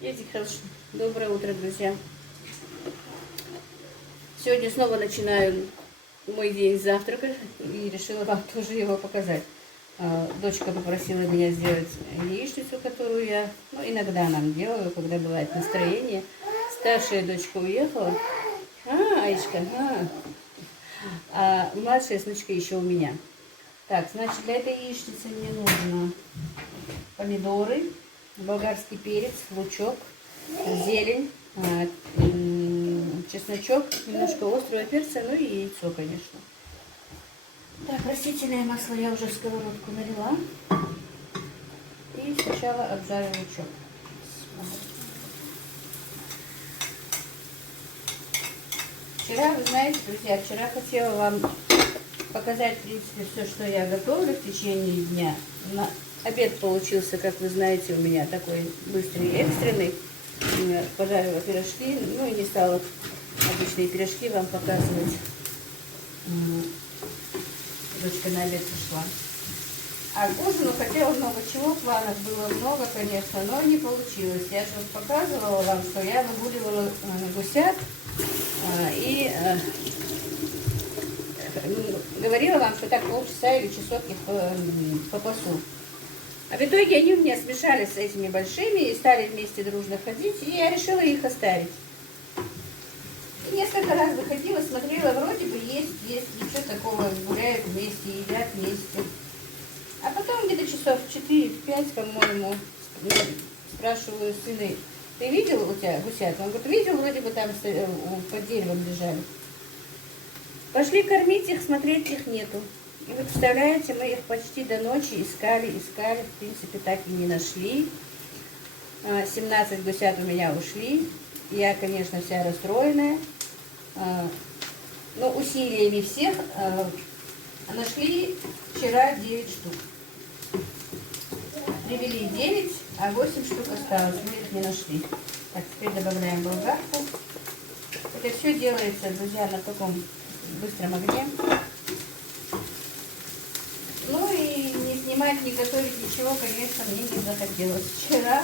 Едик, хорошо. Доброе утро, друзья. Сегодня снова начинаю мой день с завтрака и решила вам тоже его показать. Дочка попросила меня сделать яичницу, которую я иногда нам делаю, когда бывает настроение. Старшая дочка уехала. Аечка, а младшая внучка еще у меня. Так, значит, для этой яичницы мне нужно помидоры, болгарский перец, лучок, зелень, чесночок, немножко острого перца, ну и яйцо, конечно. Так, растительное масло я уже в сковородку налила. И сначала обжарю лучок. Вчера, вы знаете, друзья, вчера хотела вам показать, в принципе, все, что я готовлю в течение дня. Обед получился, как вы знаете, у меня такой быстрый и экстренный. Пожарила пирожки, ну и не стала обычные пирожки вам показывать. Дочка на обед пришла. А к ужину хотела много чего, планов было много, конечно, но не получилось. Я же показывала вам, что я выгуливала гусят и говорила вам, что так полчаса или часок их попасу. А в итоге они у меня смешались с этими большими и стали вместе дружно ходить, и я решила их оставить. И несколько раз выходила, смотрела, вроде бы есть, ничего такого, гуляют вместе, едят вместе. А потом где-то часов 4-5, по-моему, спрашиваю сына, ты видел у тебя гусят? Он говорит, видел, вроде бы там под деревом лежали. Пошли кормить их, смотреть их нету. И вы представляете, мы их почти до ночи искали, в принципе, так и не нашли. 17 гусят у меня ушли. Я, конечно, вся расстроенная. Но усилиями всех нашли вчера 9 штук. Привели 9, а 8 штук осталось. Мы их не нашли. Так, теперь добавляем болгарку. Это все делается, друзья, на таком быстром огне. Ну и не снимать, не готовить ничего, конечно, мне не захотелось. Вчера,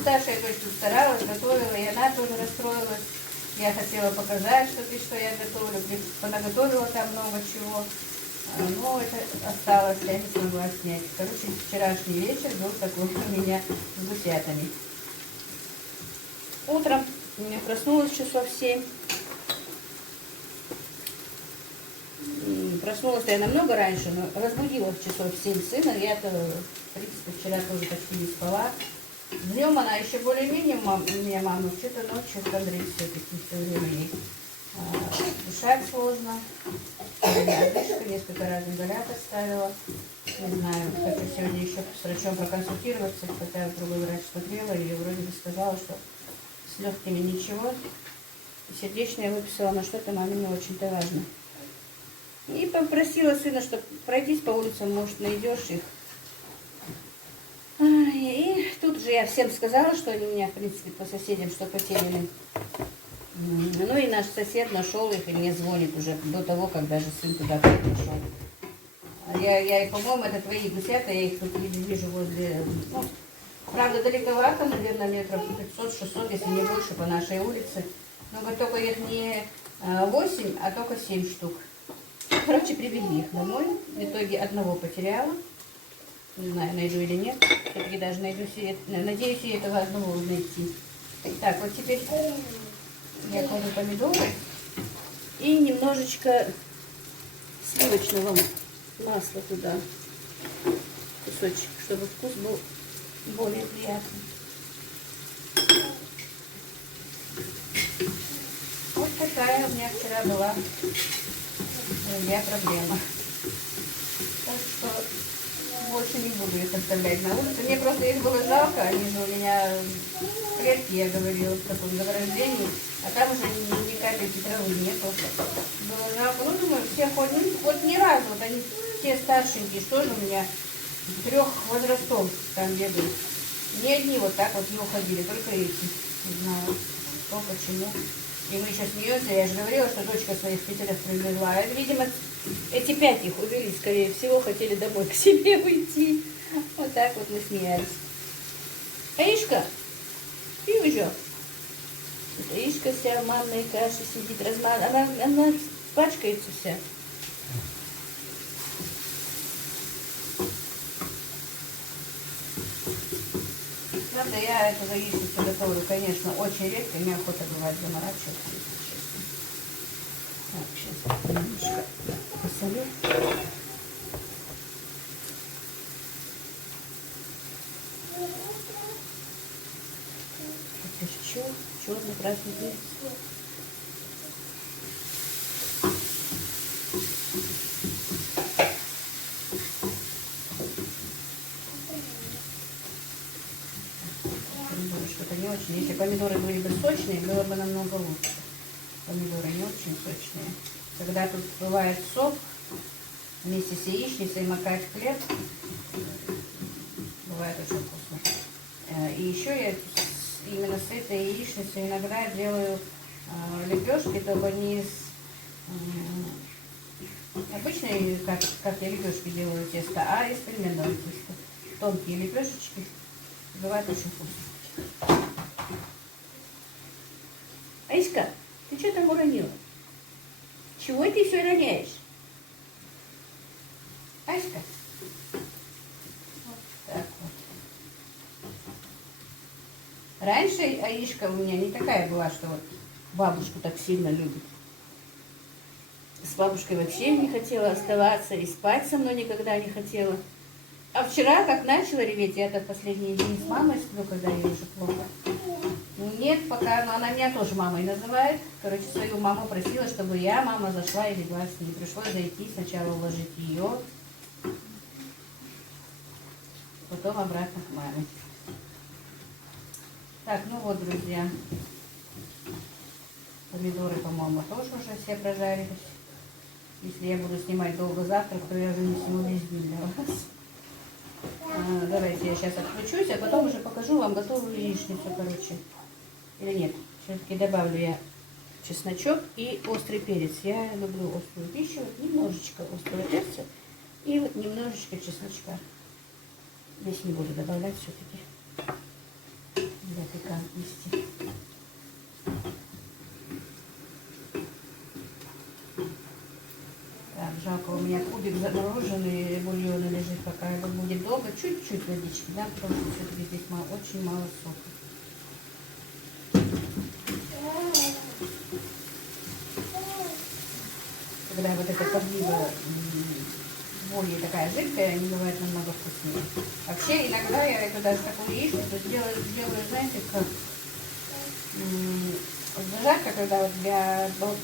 старшая дочь старалась, готовила, и она тоже расстроилась. Я хотела показать, что я готовлю. Она готовила там много чего. Но это осталось, я не смогла снять. Короче, вчерашний вечер был такой у меня с гусятами. Утром я проснулась часов 7. Проснулась я намного раньше, но разбудила в часов 7 сына. Я-то, в принципе, вчера тоже почти не спала. Днем она еще более-менее меня мама, что-то ночью хандрит все-таки все время ей. Дышать сложно. Одышка, несколько раз ингалятор ставила. Не знаю, хочу сегодня еще с врачом проконсультироваться, хотя другой врач смотрела и вроде бы сказала, что с легкими ничего. Сердечное выписала, но что-то маме не очень-то важно. И попросила сына, что пройдись по улицам, может, найдешь их. И тут же я всем сказала, что они у меня, в принципе, по соседям, что потеряны. Ну и наш сосед нашел их и мне звонит уже до того, как даже сын туда пришел. По-моему, это твои гусята, я их тут вижу возле... Ну, правда, далековато, наверное, метров 500-600, если не больше, по нашей улице. Но только их не 8, а только 7 штук. Короче, привели их домой. В итоге одного потеряла. Не знаю, найду или нет. Все-таки даже найду себе, надеюсь, и этого одного найти. Так, вот теперь я кладу помидоры и немножечко сливочного масла туда. Кусочек, чтобы вкус был более приятный. Вот такая у меня вчера была проблема. Так что больше не буду их оставлять на улице. Мне просто их было жалко, они же у меня клетки, я говорила, в таком заграждении, а там уже ни капельки травы нету. Было жалко. Ну, думаю, все ходят, вот ни разу, вот они все старшенькие, что же у меня 3 возрастов там бегают. Не одни вот так вот не уходили, только эти. Не знаю, что, почему. И мы еще смеемся, я же говорила, что дочка своих 5 лет привезла. А, видимо, эти 5 их увели, скорее всего, хотели домой к себе уйти. Вот так вот мы смеялись. Аишка, И уже. Яичко вся в манной каше сидит, она пачкается вся. Правда, я эту яичницу готовлю, конечно, очень редко, неохота бывает заморачиваться, если честно. Так, сейчас немножко посолю. Перчу, черный красный перец. Что-то не очень. Если помидоры были бы сочные, было бы намного лучше. Помидоры не очень сочные. Когда тут бывает сок, вместе с яичницей макать хлеб, бывает очень вкусно. И еще я именно с этой яичницей иногда делаю лепешки, только не с обычной, как я лепешки делаю тесто, а из пельменного теста. Тонкие лепешечки. Бывает очень вкусно. Аиська, ты что там уронила? Чего ты все роняешь? Аиська? Вот так вот. Раньше Аишка у меня не такая была, что вот бабушку так сильно любит. С бабушкой вообще не хотела оставаться, и спать со мной никогда не хотела. А вчера, как начала реветь, я-то последние дни с мамой сплю, когда ей уже плохо. Нет, пока, но она меня тоже мамой называет. Короче, свою маму просила, чтобы я, мама, зашла и легла с ней. Пришлось зайти, сначала уложить ее, потом обратно к маме. Так, ну вот, друзья. Помидоры, по-моему, тоже уже все прожарились. Если я буду снимать долго завтрак, то я уже не сниму весь день для вас. Давайте я сейчас отключусь, а потом уже покажу вам готовую яичницу, короче. Или нет, все-таки добавлю я чесночок и острый перец. Я люблю острую пищу, вот немножечко острого перца и вот немножечко чесночка. Здесь не буду добавлять все-таки для пикантности. Так, жалко, у меня кубик замороженный, бульона лежит, пока это будет долго. Чуть-чуть водички, да, потому что все-таки здесь очень мало сока. Когда вот эта подлива более такая жидкая, они бывают намного вкуснее. Вообще, иногда я эту даже такую яичницу делаю, знаете, как зажарка, когда вот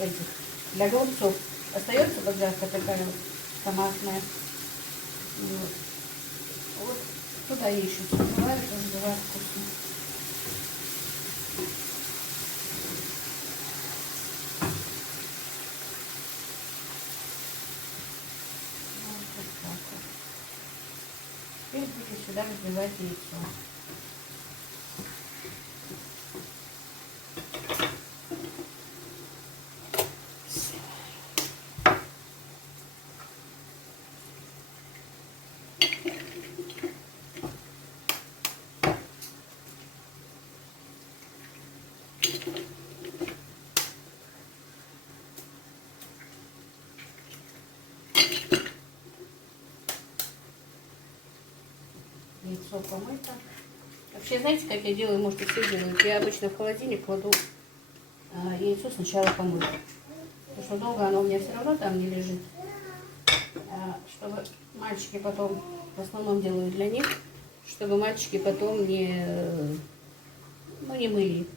для голубцов остается поджарка такая вот томатная. Вот туда яичницу бывает, тоже бывает вкусно. Теперь буду сюда разбивать яйцо. Яйцо помыто. Вообще, знаете, как я делаю, может, и все делают. Я обычно в холодильник кладу яйцо сначала помыть. Потому что долго оно у меня все равно там не лежит. Чтобы мальчики потом, в основном делаю для них, чтобы мальчики потом не мыли.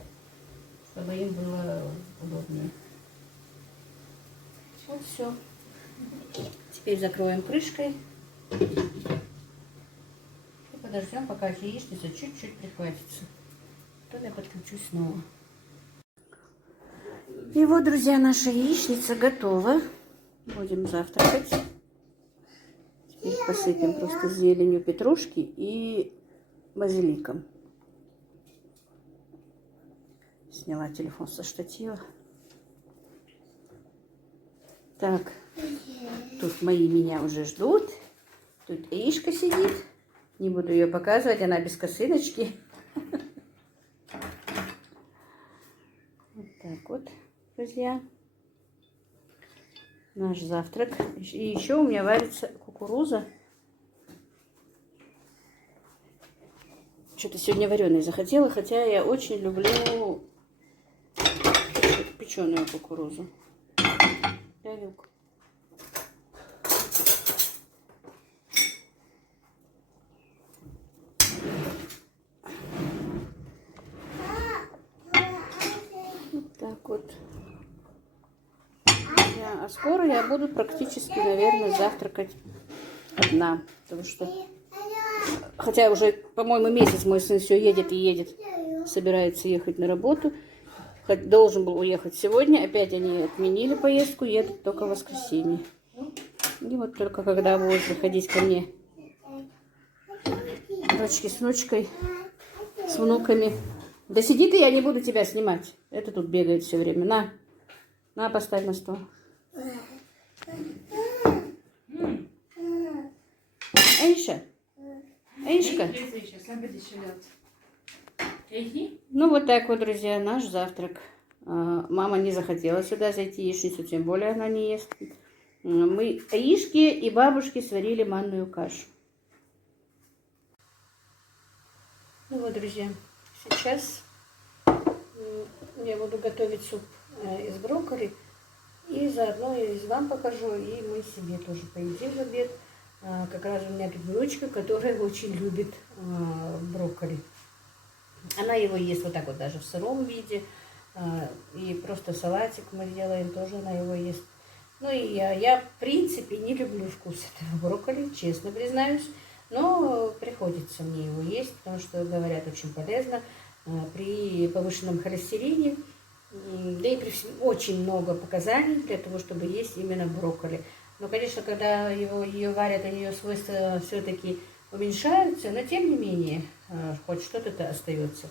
Чтобы им было удобнее. Вот все. Теперь закроем крышкой. Подождем, пока яичница чуть-чуть прихватится. Потом я подключусь снова. И вот, друзья, наша яичница готова. Будем завтракать. Теперь посыпем просто зеленью петрушки и базиликом. Сняла телефон со штатива. Так, тут мои меня уже ждут. Тут Ишка сидит. Не буду ее показывать, она без косыночки. друзья. Наш завтрак. И еще у меня варится кукуруза. Что-то сегодня вареной захотела, хотя я очень люблю печеную кукурузу. Дай вилку. Вот так вот. А скоро я буду практически, наверное, завтракать одна. Потому что... Хотя уже, по-моему, месяц мой сын все едет и едет. Собирается ехать на работу. Должен был уехать сегодня. Опять они отменили поездку. Едут только в воскресенье. И вот только когда будут приходить ко мне дочки с внучкой, с внуками. Да сиди ты, я не буду тебя снимать. Это тут бегает все время. На, поставь на стол. Эйша. Эйшка. Ну, вот так вот, друзья, наш завтрак. Мама не захотела сюда зайти, яичницу тем более она не ест. Мы Аишке и бабушке сварили манную кашу. Ну вот, друзья, сейчас я буду готовить суп из брокколи. И заодно я вам покажу, и мы себе тоже поедим в обед. Как раз у меня тут внучка, которая очень любит брокколи. Она его ест вот так вот даже в сыром виде. И просто салатик мы делаем, тоже она его ест. Ну и я в принципе не люблю вкус этого брокколи, честно признаюсь. Но приходится мне его есть, потому что, говорят, очень полезно при повышенном холестерине. Да и при всем, очень много показаний для того, чтобы есть именно брокколи. Но, конечно, когда ее варят, ее свойства все-таки уменьшаются, но тем не менее, хоть что-то остается.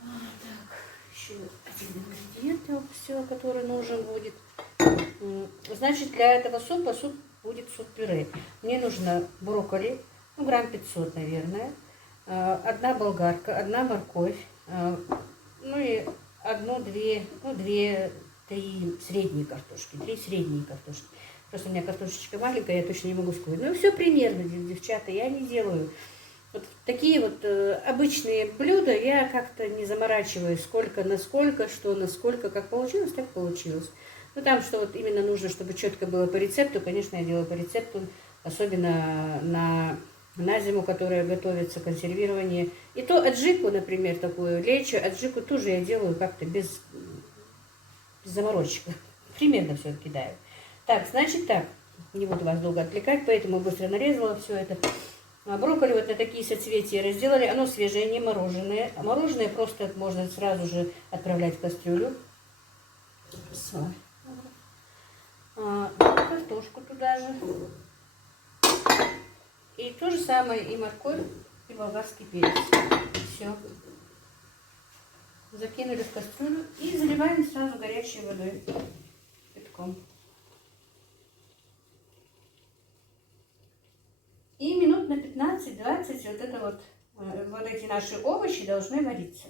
Так, еще один ингредиент, все, который нужен будет. Значит, для этого супа суп будет суп-пюре. Мне нужно брокколи, ну, грамм 500, наверное, одна болгарка, одна морковь, ну и одну-две, ну, три средние картошки. Просто у меня картошечка маленькая, я точно не могу сказать. Ну, все примерно, девчата, я не делаю. Вот такие вот обычные блюда я как-то не заморачиваюсь, сколько, насколько, что, насколько, как получилось, так получилось. Ну, там, что вот именно нужно, чтобы четко было по рецепту, конечно, я делаю по рецепту, особенно на зиму, которая готовится, консервирование. И то аджику, например, такую лечо, аджику тоже я делаю как-то без заморочек. Примерно все кидаю. Так, значит так, не буду вас долго отвлекать, поэтому быстро нарезала все это. Брокколи вот на такие соцветия разделали. Оно свежее, не мороженое. А мороженое просто можно сразу же отправлять в кастрюлю. Картошку туда же. И то же самое и морковь, и болгарский перец. Все. Закинули в кастрюлю и заливаем сразу горячей водой. Кипятком. И минут на 15-20 вот эти наши овощи должны вариться.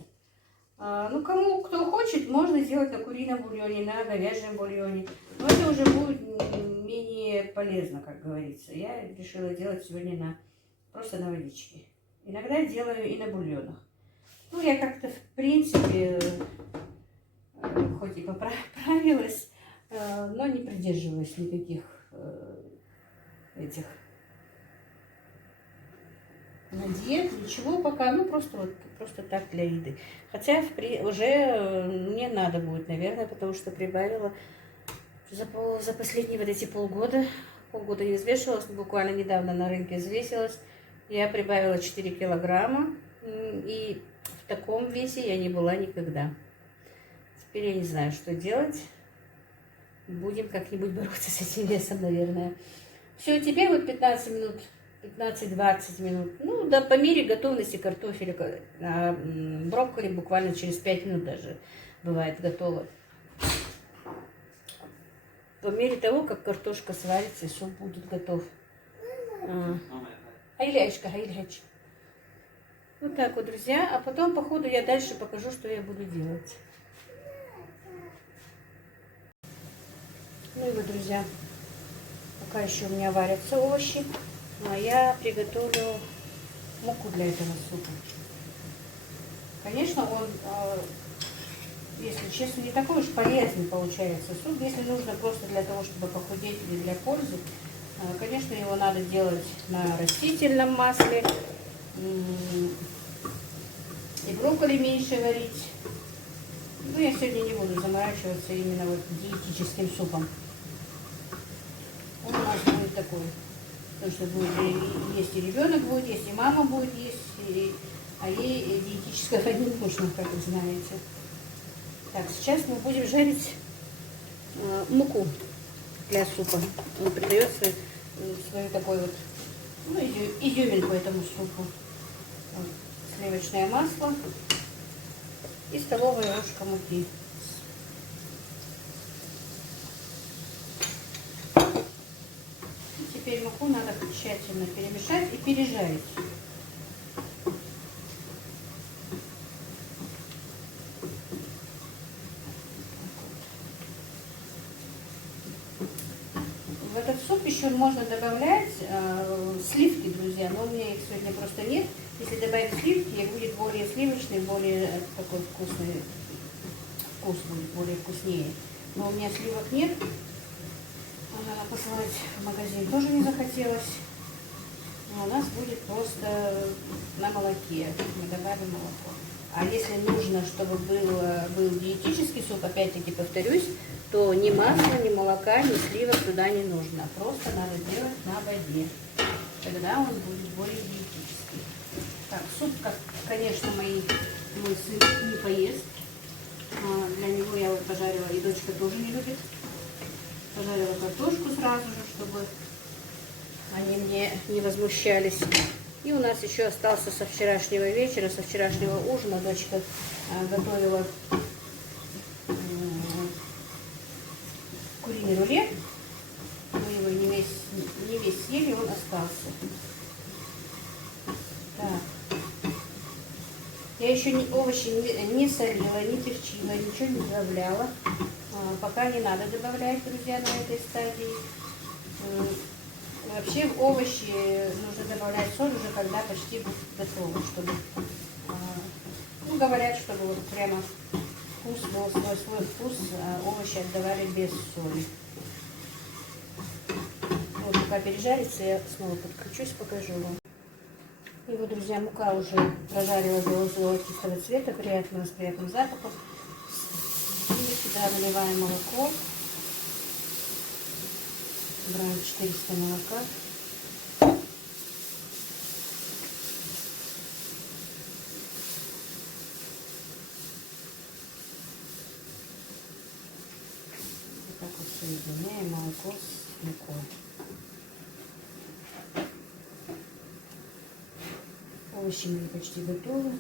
Ну, кто хочет, можно сделать на курином бульоне, на говяжьем бульоне. Но это уже будет менее полезно, как говорится. Я решила делать сегодня просто на водичке. Иногда делаю и на бульонах. Ну, я как-то, в принципе, хоть и поправилась, но не придерживаюсь никаких этих диет, ничего пока, ну, просто так для еды. Хотя уже мне надо будет, наверное, потому что прибавила за последние вот эти полгода не взвешивалась, буквально недавно на рынке взвесилась. Я прибавила 4 килограмма, и в таком весе я не была никогда. Теперь я не знаю, что делать. Будем как-нибудь бороться с этим весом, наверное. Все, теперь вот 15 минут, 15-20 минут. Ну, да, по мере готовности картофеля, брокколи буквально через 5 минут даже бывает готово. По мере того, как картошка сварится, и суп будет готов. Вот так вот, друзья. А потом, по ходу, я дальше покажу, что я буду делать. Ну и вот, друзья, пока еще у меня варятся овощи, а я приготовлю муку для этого супа. Конечно, он, если честно, не такой уж полезный получается суп. Если нужно просто для того, чтобы похудеть или для пользы, конечно, его надо делать на растительном масле. И брокколи меньше варить. Ну, я сегодня не буду заморачиваться именно вот диетическим супом. Он у нас будет такой. Потому что будет есть и ребенок будет есть, и мама будет есть, а ей диетического не нужно, как вы знаете. Так, сейчас мы будем жарить муку для супа. Он придает свою такой вот, ну, изюминку этому супу. Вот, сливочное масло и столовая ложка муки. И теперь муку надо тщательно перемешать и пережарить. В этот суп еще можно добавлять сливки, друзья, но у меня их сегодня просто нет. Если добавить сливки, будет более сливочный, более такой вкусный, вкус будет более вкуснее. Но у меня сливок нет. Посылать в магазин тоже не захотелось. Но у нас будет просто на молоке. Мы добавим молоко. А если нужно, чтобы был диетический суп, опять-таки повторюсь, то ни масла, ни молока, ни сливок туда не нужно. Просто надо делать на воде. Тогда он будет более диетический. Так, суп, конечно, мой сын не поест. Для него я вот пожарила, и дочка тоже не любит. Пожарила картошку сразу же, чтобы они мне не возмущались. И у нас еще остался со вчерашнего вечера, со вчерашнего ужина. Дочка готовила куриный рулет. Мы его не весь съели, он остался. Так. Я еще овощи не солила, не перчила, ничего не добавляла. Пока не надо добавлять, друзья, на этой стадии. Вообще в овощи нужно добавлять соль уже, когда почти будет готово, чтобы, ну, говорят, чтобы вот прямо вкус был, свой вкус овощи отдавали без соли. Вот пока пережарится, я снова подключусь, покажу вам. И вот, друзья, мука уже прожарилась до золотистого цвета, с приятным запахом. И сюда выливаем молоко. Брать 400 молока. Вот так вот соединяем молоко с мукой. Овощи мои почти готовы.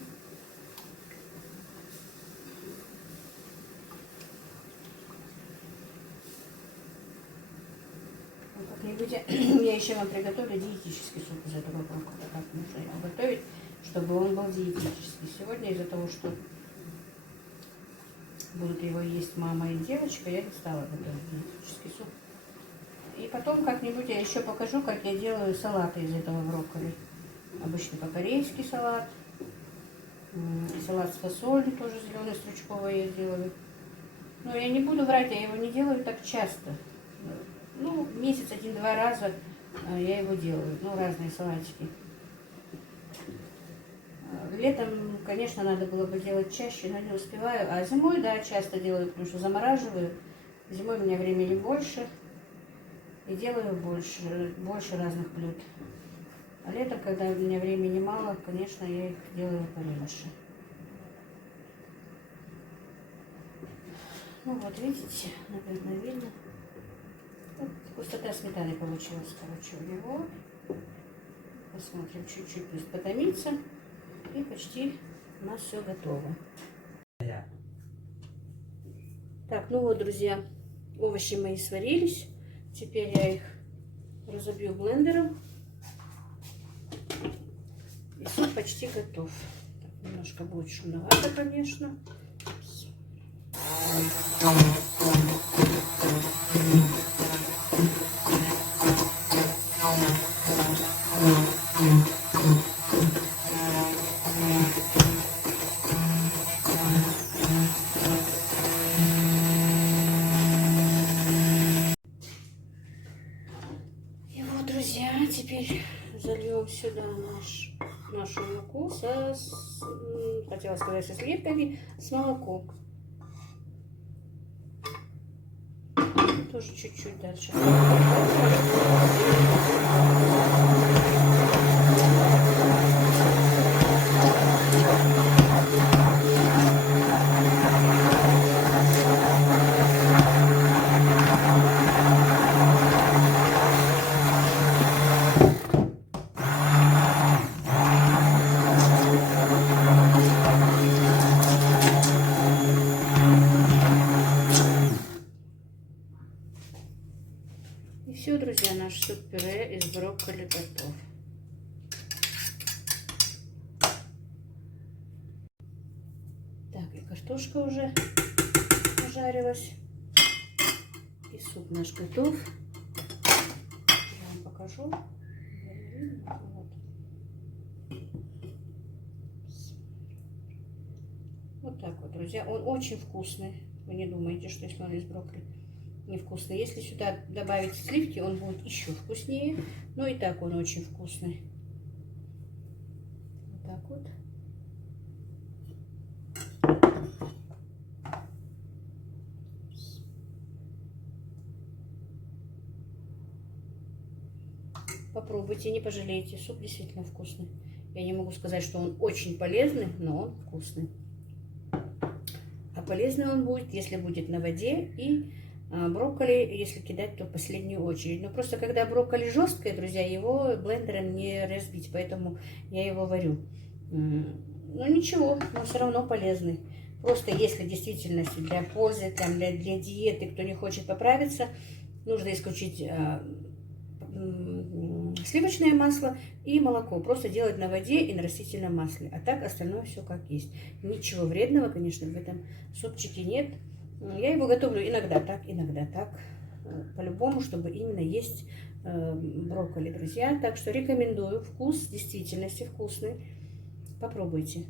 Я еще вам приготовлю диетический суп из этого брокколи. Как нужно его готовить, чтобы он был диетический. Сегодня из-за того, что будут его есть мама и девочка, я не стала готовить диетический суп. И потом как-нибудь я еще покажу, как я делаю салаты из этого брокколи. Обычно по-корейски салат. Салат с фасолью, тоже зеленый стручковый я делаю. Но я не буду врать, я его не делаю так часто. Ну, месяц один-два раза я его делаю. Ну, разные салатики. Летом, конечно, надо было бы делать чаще, но не успеваю. А зимой, да, часто делаю, потому что замораживаю. Зимой у меня времени больше. И делаю больше разных блюд. А летом, когда у меня времени мало, конечно, я их делаю поменьше. Ну вот, видите, наверное, видно. Вот, густота сметаны получилась, короче, у него. Посмотрим, чуть-чуть пусть потомится. И почти у нас все готово. Так, ну вот, друзья, овощи мои сварились. Теперь я их разобью блендером. И суп почти готов. Так, немножко будет шумновато, конечно. друзья, теперь зальем сюда нашу муку хотела сказать, со сливками, с молоком. Тоже чуть-чуть дальше. И все, друзья, наш суп-пюре из брокколи готов. Так, и картошка уже пожарилась. И суп наш готов. Я вам покажу. Вот. Вот так вот, друзья. Он очень вкусный. Вы не думаете, что если он из брокколи невкусный. Если сюда добавить сливки, он будет еще вкуснее. Но и так он очень вкусный. Вот так вот. Попробуйте, не пожалеете. Суп действительно вкусный. Я не могу сказать, что он очень полезный, но он вкусный. А полезный он будет, если будет на воде, и брокколи, если кидать, то в последнюю очередь. Но просто когда брокколи жесткое, друзья, его блендером не разбить, поэтому я его варю. Ну ничего, но все равно полезный. Просто если действительно для пользы, там, для диеты, кто не хочет поправиться, нужно исключить сливочное масло и молоко. Просто делать на воде и на растительном масле. А так остальное все как есть. Ничего вредного, конечно, в этом супчике нет. Я его готовлю иногда так. По-любому, чтобы именно есть брокколи, друзья. Так что рекомендую. Вкус в действительности вкусный. Попробуйте.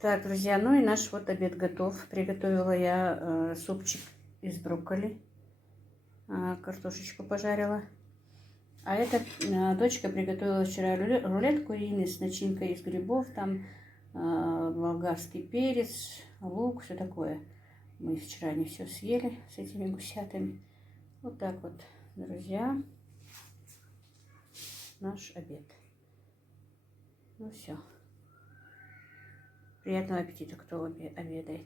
Так, друзья, ну и наш вот обед готов. Приготовила я супчик из брокколи. Картошечку пожарила. А эта дочка приготовила вчера рулет куриный с начинкой из грибов. Там болгарский перец, лук, все такое. Мы вчера не все съели с этими гусятами. Вот так вот, друзья, наш обед. Ну все. Приятного аппетита, кто обедает.